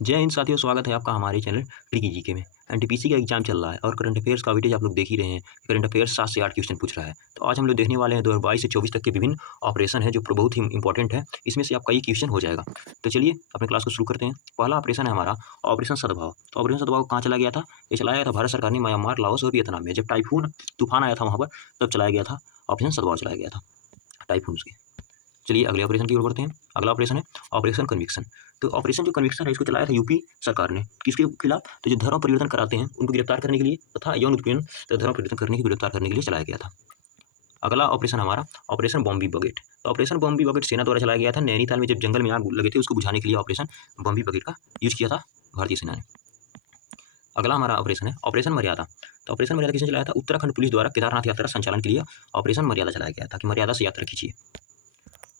जय हिंद साथियों, स्वागत है आपका हमारे चैनल ट्रिकी जीके में। एनटीपीसी का एग्जाम चल रहा है और करंट अफेयर्स का वेटेज आप लोग देख ही रहे हैं। करंट अफेयर्स 7 से 8 क्वेश्चन पूछ रहा है। तो आज हम लोग देखने वाले हैं 2022 से 24 तक के विभिन्न ऑपरेशन है जो बहुत ही इंपॉर्टेंट है। इसमें से आपका ये क्वेश्चन हो जाएगा। तो चलिए अपने क्लास को शुरू करते हैं। पहला ऑपरेशन है हमारा ऑपरेशन सद्भाव। तो ऑपरेशन सद्भाव कहाँ चला गया था? ये चलाया गया था भारत सरकार ने म्यांमार, लाओस और वियतनाम में। जब टाइफून तूफान आया था वहाँ पर, तब चलाया गया था ऑपरेशन सद्भाव चलाया गया था टाइफून के। चलिए अगले ऑपरेशन की ओर बढ़ते हैं। अगला ऑपरेशन है ऑपरेशन कन्विक्शन। तो ऑपरेशन जो कन्विक्शन है इसको चलाया था यूपी सरकार ने। किसके खिलाफ? तो जो धर्म परिवर्तन कराते हैं उनको गिरफ्तार करने के लिए तथा यौन उत्पीड़न तथा धर्म परिवर्तन करने की गिरफ्तार करने के लिए चलाया गया था। अगला ऑपरेशन हमारा ऑपरेशन बॉम्बी बकेट। तो ऑपरेशन बॉम्बी बकेट सेना द्वारा चलाया गया था। नैनीताल में जब जंगल में आग लगे थे उसको बुझाने के लिए ऑपरेशन बॉम्बी बकेट का यूज किया था भारतीय सेना ने। अगला हमारा ऑपरेशन है ऑपरेशन मर्यादा। तो ऑपरेशन मर्यादा किसने चलाया था? उत्तराखंड पुलिस द्वारा केदारनाथ यात्रा संचालन के लिए ऑपरेशन मर्यादा चलाया गया था कि मर्यादा से यात्रा खींचिए।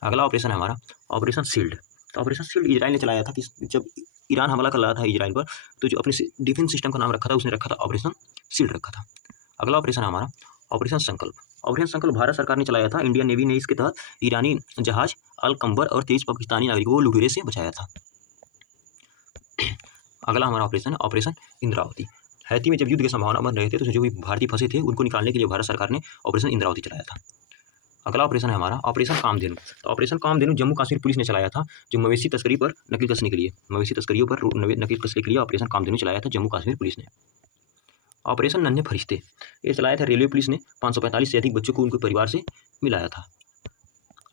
अगला ऑपरेशन है हमारा ऑपरेशन शील्ड। तो ऑपरेशन शील्ड इजराइल ने चलाया था कि जब ईरान हमला कर रहा था इजराइल पर, तो जो अपने डिफेंस सिस्टम का नाम रखा था उसने रखा था ऑपरेशन शील्ड रखा था। अगला ऑपरेशन है हमारा ऑपरेशन संकल्प। ऑपरेशन संकल्प भारत सरकार ने चलाया था। इंडियन नेवी ने इसके तहत ईरानी जहाज अल कंबर और 23 पाकिस्तानी नागरिकों को लुटेरे से बचाया था। अगला हमारा ऑपरेशन है ऑपरेशन इंद्रावती। हैती में जब युद्ध की संभावना बन रहे थे तो जो भी भारतीय फंसे थे उनको निकालने के लिए भारत सरकार ने ऑपरेशन इंद्रावती चलाया था। अगला ऑपरेशन है हमारा ऑपरेशन कामधेनु। तो ऑपरेशन कामधेनु जम्मू कश्मीर पुलिस ने चलाया था, जो मवेशी तस्करी पर नकल कसने के लिए, मवेशी तस्करियों पर नकल कसने के लिए ऑपरेशन कामधेनु चलाया था जम्मू कश्मीर पुलिस ने। ऑपरेशन नन्हे फरिश्ते ये चलाया था रेलवे पुलिस ने। 545 से अधिक बच्चों को उनके परिवार से मिलाया था।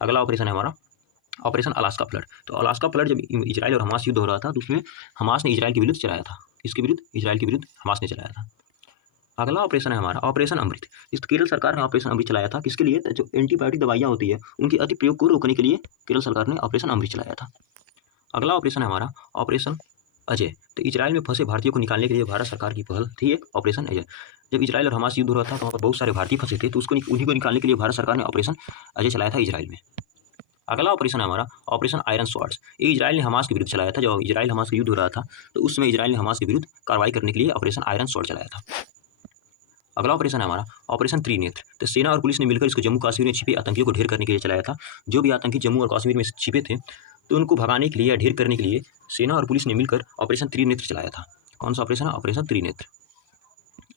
अगला ऑपरेशन है हमारा ऑपरेशन अलास्का फ्लड। तो अलास्का फ्लड जब इजराइल और हमास युद्ध हो रहा था तो उसमें हमास ने इजराइल के विरुद्ध चलाया था। इसके विरुद्ध इजराइल के विरुद्ध हमास ने चलाया था। अगला ऑपरेशन है हमारा ऑपरेशन अमृत। इस केरल सरकार ने ऑपरेशन अमृत चलाया था। किसके लिए? जो एंटीबायोटिक दवाइयाँ होती है उनके अति प्रयोग को रोकने के लिए केरल सरकार ने ऑपरेशन अमृत चलाया था। अगला ऑपरेशन है हमारा ऑपरेशन अजय। तो इजराइल में फंसे भारतीयों को निकालने के लिए भारत सरकार की पहल थी एक ऑपरेशन अजय। जब इजराइल और हमास युद्ध हो रहा था तो वहाँ पर बहुत सारे भारतीय फंसे थे, तो उन्हीं को निकालने के लिए भारत सरकार ने ऑपरेशन अजय चलाया था इजराइल में। अगला ऑपरेशन है हमारा ऑपरेशन आयरन स्वॉर्ड्स। ये इजराइल ने हमास के विरुद्ध चलाया था। जब इजराइल हमास का युद्ध हो रहा था तो उस समय इजराइल ने हमास के विरुद्ध कार्रवाई करने के लिए ऑपरेशन आयरन स्वॉर्ड चलाया था। अगला ऑपरेशन है हमारा ऑपरेशन त्रिनेत्र। तो सेना और पुलिस ने मिलकर इसको जम्मू कश्मीर में छिपे आतंकियों को ढेर करने के लिए चलाया था। जो भी आतंकी जम्मू और कश्मीर में छिपे थे तो उनको भगाने के लिए या ढेर करने के लिए सेना और पुलिस ने मिलकर ऑपरेशन त्रिनेत्र चलाया था। कौन सा ऑपरेशन है? ऑपरेशन त्रिनेत्र।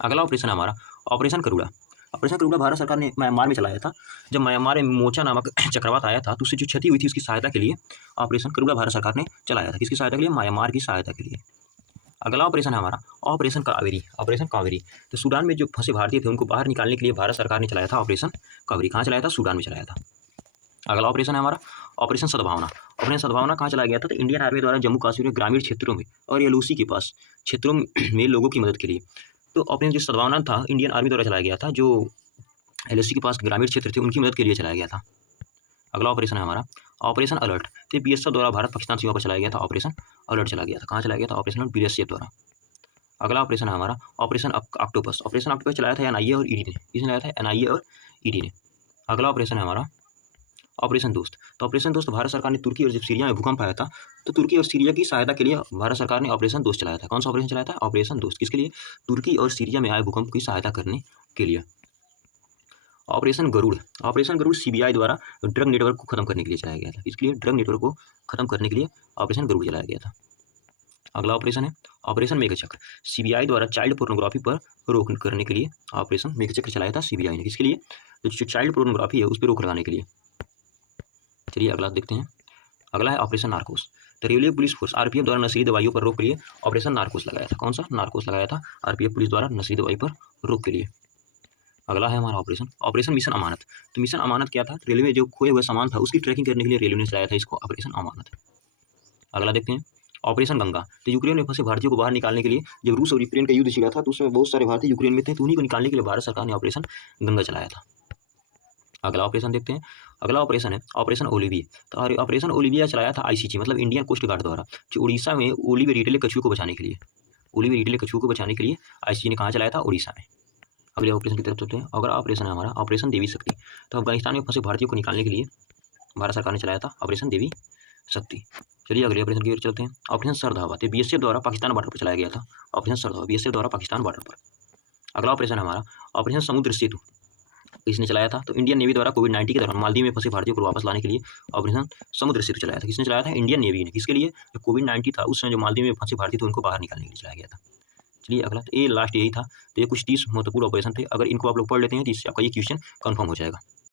अगला ऑपरेशन है हमारा ऑपरेशन करुड़ा। ऑपरेशन करुड़ा भारत सरकार ने म्यांमार में चलाया था। जब म्यांमार में मोचा नामक चक्रवात आया था तो उससे जो क्षति हुई थी उसकी सहायता के लिए ऑपरेशन करुड़ा भारत सरकार ने चलाया था। किसकी सहायता के लिए? म्यांमार की सहायता के लिए। अगला ऑपरेशन है हमारा ऑपरेशन कावेरी। ऑपरेशन कावेरी तो सूडान में जो फंसे भारतीय थे उनको बाहर निकालने के लिए भारत सरकार ने चलाया था ऑपरेशन कावेरी। कहाँ चलाया था? सूडान में चलाया था। अगला ऑपरेशन है हमारा ऑपरेशन सद्भावना। ऑपरेशन सद्भावना कहाँ चलाया गया था? तो इंडियन आर्मी द्वारा जम्मू कश्मीर में ग्रामीण क्षेत्रों में और एलओसी के पास क्षेत्रों में लोगों की मदद के लिए। तो ऑपरेशन जो सद्भावना था इंडियन आर्मी द्वारा चलाया गया था। जो एलओसी के पास ग्रामीण क्षेत्र थे उनकी मदद के लिए चलाया गया था। अगला ऑपरेशन है हमारा ऑपरेशन अलर्ट। तो बीएसएफ द्वारा भारत पाकिस्तान सीमा पर चलाया गया था ऑपरेशन अलर्ट चला गया था। कहाँ चलाया गया था? ऑपरेशन अलर्ट बीएसएफ द्वारा। अगला ऑपरेशन है हमारा ऑपरेशन ऑक्टोपस। ऑपरेशन ऑक्टोपस चलाया था एनआईए और ईडी ने। किसने चलाया था? एनआईए और ईडी ने। अगला ऑपरेशन है हमारा ऑपरेशन दोस्त। तो ऑपरेशन दोस्त भारत सरकार ने तुर्की और जब सीरिया में भूकंप आया था तो तुर्की और सीरिया की सहायता के लिए भारत सरकार ने ऑपरेशन दोस्त चलाया था। कौन सा ऑपरेशन चलाया था? ऑपरेशन दोस्त। किसके लिए? तुर्की और सीरिया में आए भूकंप की सहायता करने के लिए। Operation Garuda. Operation Garuda CBI द्वारा ड्रग नेटवर्क को खत्म करने के लिए चलाया गया था। इसके लिए ड्रग नेटवर्क को खत्म करने के लिए ऑपरेशन गरुड़ चलाया गया था। अगला ऑपरेशन है ऑपरेशन मेघचक्र। सीबीआई द्वारा चाइल्ड पोर्नोग्राफी पर रोक करने के लिए ऑपरेशन मेघचक्र चलाया था सीबीआई ने। किसके लिए? जो चाइल्ड पोर्नोग्राफी है उस पर रोक लगाने के लिए। चलिए अगला देखते हैं। अगला है ऑपरेशन नार्कोस। तो रेलवे पुलिस फोर्स आरपीएफ द्वारा नशीली दवाइयों पर रोक के लिए ऑपरेशन नार्कोस लगाया था। कौन सा? नार्कोस लगाया था आरपीएफ पुलिस द्वारा नशीली दवाई पर रोक के लिए। अगला है हमारा ऑपरेशन ऑपरेशन मिशन अमानत। तो मिशन अमानत क्या था? रेलवे में जो खोए हुए सामान था उसकी ट्रैकिंग करने के लिए रेलवे ने चलाया था इसको ऑपरेशन अमानत। अगला देखते हैं ऑपरेशन गंगा। तो यूक्रेन में फंसे भारतीयों को बाहर निकालने के लिए जब रूस और यूक्रेन का युद्ध छिड़ा था तो उसमें बहुत सारे भारतीय यूक्रेन में थे, तो उन्हीं को निकालने के लिए भारत सरकार ने ऑपरेशन गंगा चलाया था। अगला ऑपरेशन देखते हैं। अगला ऑपरेशन है ऑपरेशन ओलिविया। तो ऑपरेशन ओलिविया चलाया था आईसीजी मतलब इंडियन कोस्ट गार्ड द्वारा, जो उड़ीसा में ओलिव रिटेले कछुओं को बचाने के लिए। ओलिव रिटेले कछुओं को बचाने के लिए आईसीजी ने कहाँ चलाया था? उड़ीसा में। अगले ऑपरेशन की तरफ चलते हैं। अगला ऑपरेशन है हमारा ऑपरेशन देवी शक्ति। तो अफगानिस्तान में फंसे भारतीयों को निकालने के लिए भारत सरकार ने चलाया था ऑपरेशन देवी शक्ति। चलिए अगले ऑपरेशन की ओर चलते हैं। ऑपरेशन सरधावा। तो बीएसएफ द्वारा पाकिस्तान बॉर्डर पर चलाया गया था ऑपरेशन सरधावा, बीएसएफ द्वारा पाकिस्तान बॉर्डर पर। अगला ऑपरेशन हमारा ऑपरेशन समुद्र सेतु। किसने चलाया था? तो इंडियन नेवी द्वारा कोविड-19 के दौरान मालदीव में फंसे भारतीयों को वापस लाने के लिए ऑपरेशन समुद्र सेतु चलाया था। किसने चलाया था? इंडियन नेवी ने। किसके लिए? जो कोविड-19 था उस समय जो मालदीव में फंसे भारतीय थे उनको बाहर निकालने के लिए चलाया गया था। चलिए अगला, तो ये लास्ट यही था। तो ये कुछ 30 महत्वपूर्ण ऑपरेशन थे। अगर इनको आप लोग पढ़ लेते हैं तो इससे आपका ये क्वेश्चन कन्फर्म हो जाएगा।